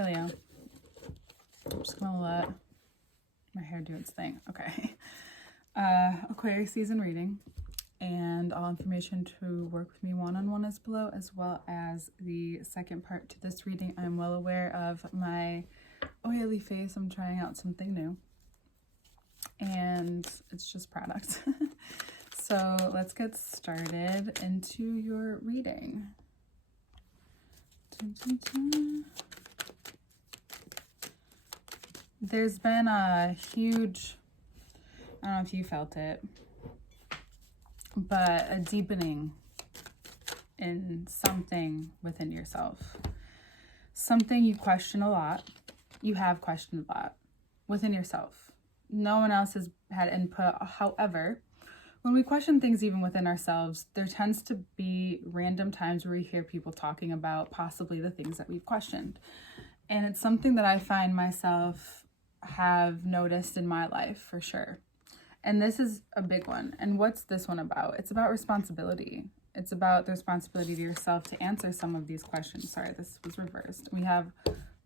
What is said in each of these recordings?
Hey, Leo. I'm just going to let my hair do its thing. Okay. Aquarius season reading. And all information to work with me one-on-one is below, as well as the second part to this reading. I'm well aware of my oily face. I'm trying out something new. And it's just product. So let's get started into your reading. Dun, dun, dun. There's been a huge, I don't know if you felt it, but a deepening in something within yourself. Something you question a lot. You have questioned a lot within yourself. No one else has had input. However, when we question things even within ourselves, there tends to be random times where we hear people talking about possibly the things that we've questioned. And it's something that I find myself have noticed in my life for sure. And this is a big one. And what's this one about? It's about responsibility. It's about the responsibility to yourself to answer some of these questions. Sorry, this was reversed. We have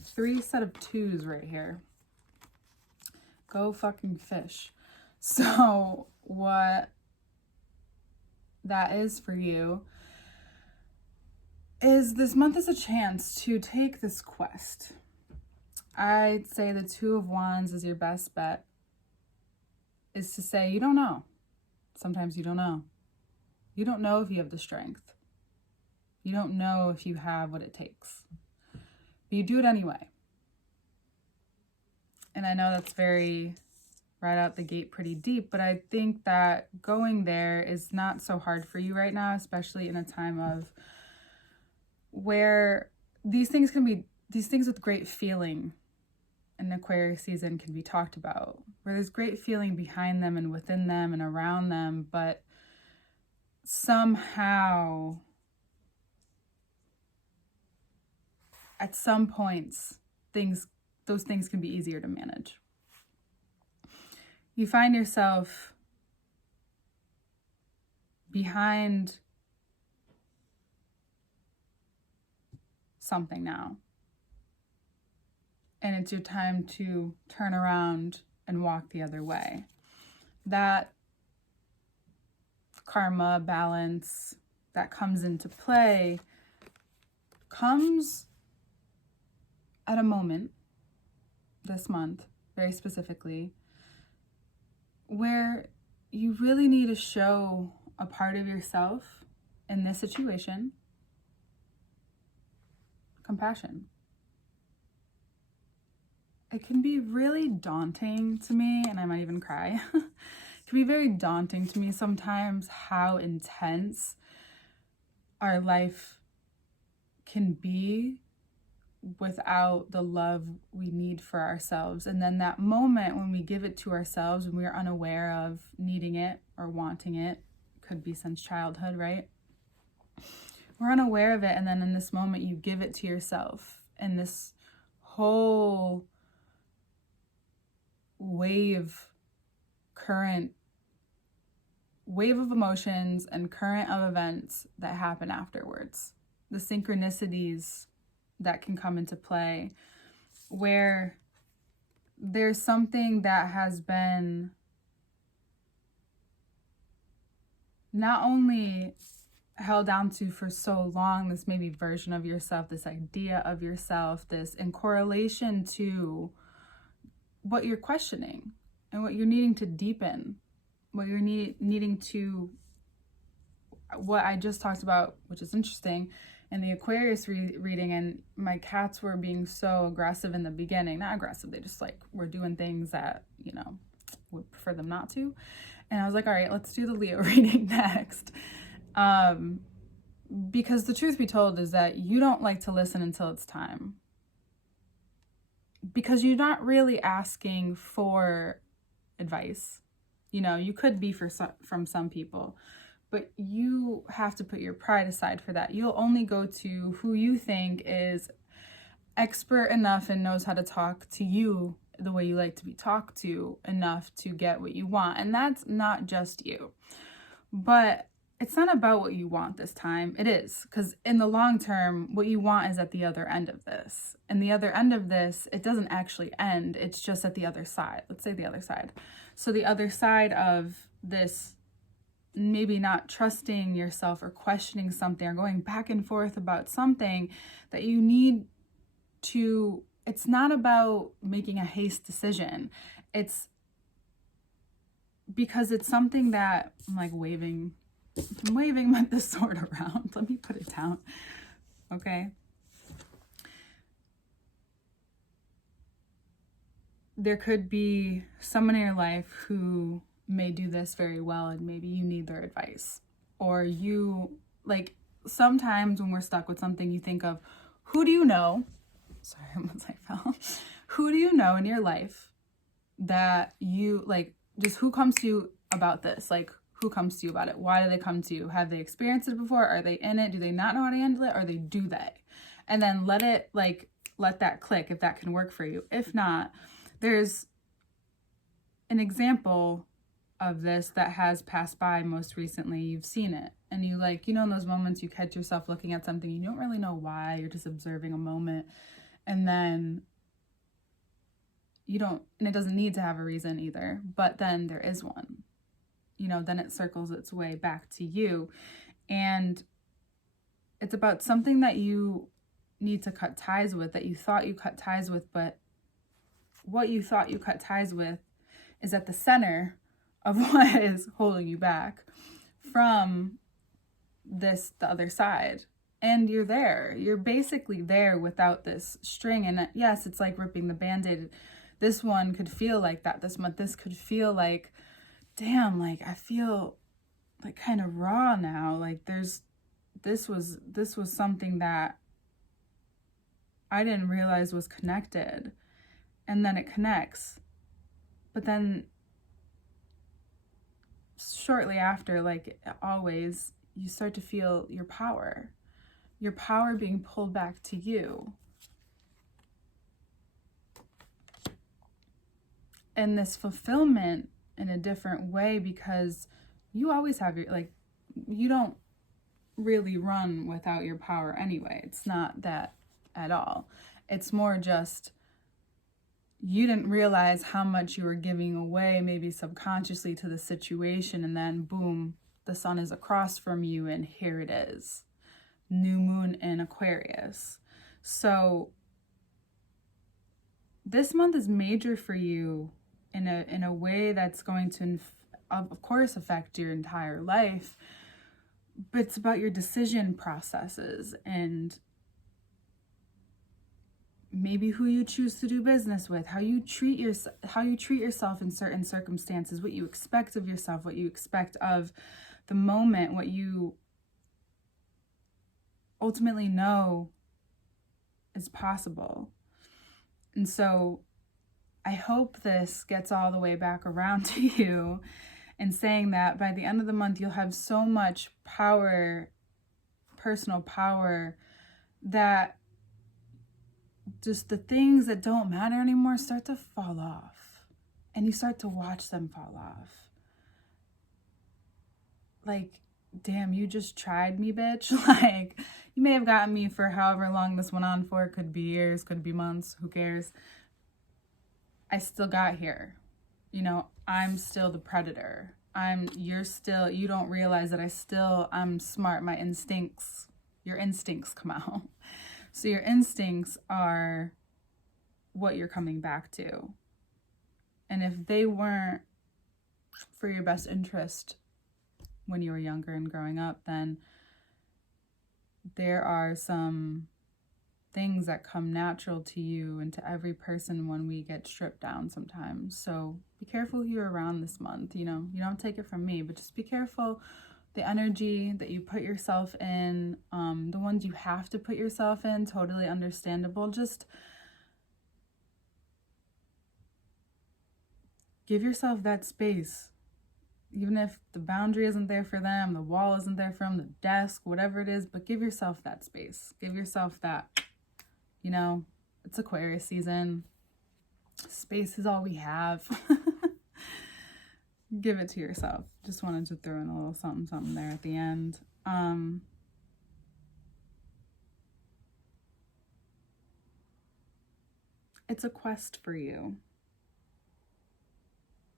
3 sets of 2s right here. Go fucking fish. So what that is for you is this month is a chance to take this quest. I'd say the 2 of Wands is your best bet. Is to say, you don't know. Sometimes you don't know. You don't know if you have the strength. You don't know if you have what it takes. But you do it anyway. And I know that's very right out the gate pretty deep, but I think that going there is not so hard for you right now, especially in a time of where these things with great feeling in Aquarius season can be talked about, where there's great feeling behind them and within them and around them, but somehow at some points those things can be easier to manage. You find yourself behind something now. And it's your time to turn around and walk the other way. That karma balance that comes into play comes at a moment this month, very specifically, where you really need to show a part of yourself in this situation, compassion. It can be really daunting to me, and I might even cry. It can be very daunting to me sometimes how intense our life can be without the love we need for ourselves. And then that moment when we give it to ourselves and we're unaware of needing it or wanting it, could be since childhood, right? We're unaware of it, and then in this moment you give it to yourself, and this whole current wave of emotions and current of events that happen afterwards, the synchronicities that can come into play, where there's something that has been not only held down to for so long, this maybe version of yourself, this idea of yourself, this in correlation to what you're questioning and what you're needing to deepen, what you're needing to, what I just talked about, which is interesting, in the Aquarius reading. And my cats were being so aggressive in the beginning. Not aggressive, they just were doing things that, would prefer them not to. And I was like, all right, let's do the Leo reading next. Because the truth be told is that you don't like to listen until it's time. Because you're not really asking for advice. You could be from some people, but you have to put your pride aside for that. You'll only go to who you think is expert enough and knows how to talk to you the way you like to be talked to enough to get what you want. And that's not just you. But it's not about what you want this time. It is, because in the long term, what you want is at the other end of this. And the other end of this, it doesn't actually end. It's just at the other side. Let's say the other side. So the other side of this, maybe not trusting yourself or questioning something or going back and forth about something that you need to, it's not about making a haste decision. It's because it's something that, I'm like waving the sword around. Let me put it down. Okay. There could be someone in your life who may do this very well, and maybe you need their advice. Or you, like, sometimes when we're stuck with something, you think of, who do you know? Sorry, I almost fell. Who do you know in your life that you, like, just who comes to you about this? Like, who comes to you about it? Why do they come to you? Have they experienced it before? Are they in it? Do they not know how to handle it? Or do they? And then let that click if that can work for you. If not, there's an example of this that has passed by most recently. You've seen it. And you in those moments you catch yourself looking at something, you don't really know why, you're just observing a moment. And then and it doesn't need to have a reason either, but then there is one. Then it circles its way back to you. And it's about something that you need to cut ties with, that you thought you cut ties with, but what you thought you cut ties with is at the center of what is holding you back from the other side. And you're there. You're basically there without this string. And yes, it's like ripping the Band-Aid. This one could feel like that this month. This could feel like, damn, like I feel like kind of raw now. Like this was something that I didn't realize was connected. And then it connects. But then shortly after, like always, you start to feel your power being pulled back to you. And this fulfillment in a different way, because you always have you don't really run without your power anyway. It's not that at all. It's more just you didn't realize how much you were giving away, maybe subconsciously, to the situation, and then boom, the sun is across from you, and here it is. New moon in Aquarius. So this month is major for you in a way that's going to, of course, affect your entire life. But it's about your decision processes and maybe who you choose to do business with, how you treat yourself in certain circumstances, what you expect of yourself, what you expect of the moment, what you ultimately know is possible. And so I hope this gets all the way back around to you, and saying that by the end of the month, you'll have so much power, personal power, that just the things that don't matter anymore start to fall off, and you start to watch them fall off. Like, damn, you just tried me, bitch. Like, you may have gotten me for however long this went on for. Could be years, could be months, who cares? I still got here. I'm still the predator. You don't realize that I'm smart. Your instincts come out. So your instincts are what you're coming back to. And if they weren't for your best interest when you were younger and growing up, then there are some things that come natural to you and to every person when we get stripped down sometimes. So be careful who you're around this month. You don't take it from me, but just be careful the energy that you put yourself in, the ones you have to put yourself in, totally understandable. Just give yourself that space. Even if the boundary isn't there for them, the wall isn't there for them, the desk, whatever it is, but give yourself that space. Give yourself that, it's Aquarius season. Space is all we have. Give it to yourself. Just wanted to throw in a little something there at the end. It's a quest for you.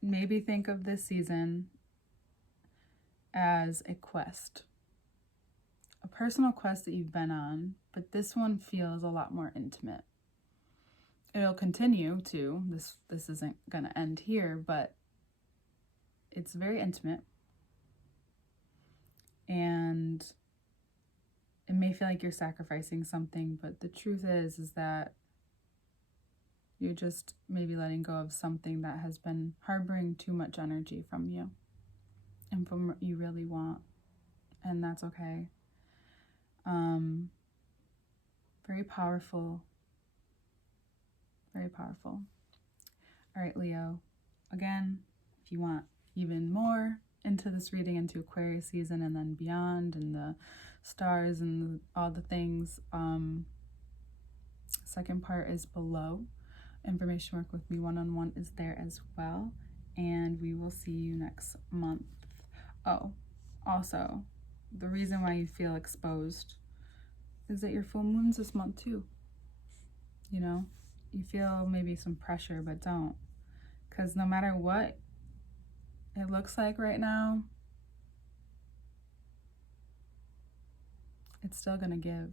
Maybe think of this season as a quest, a personal quest that you've been on, but this one feels a lot more intimate. It'll continue to, this isn't going to end here, but it's very intimate. And it may feel like you're sacrificing something, but the truth is that you're just maybe letting go of something that has been harboring too much energy from you and from what you really want. And that's okay. Very powerful. Very powerful. All right, Leo. Again, if you want even more into this reading, into Aquarius season and then beyond, and the stars and all the things, second part is below. Information work with me one-on-one is there as well. And we will see you next month. Oh, also, the reason why you feel exposed is that your full moon's this month too. You know, you feel maybe some pressure, but don't. Because no matter what it looks like right now, it's still going to give.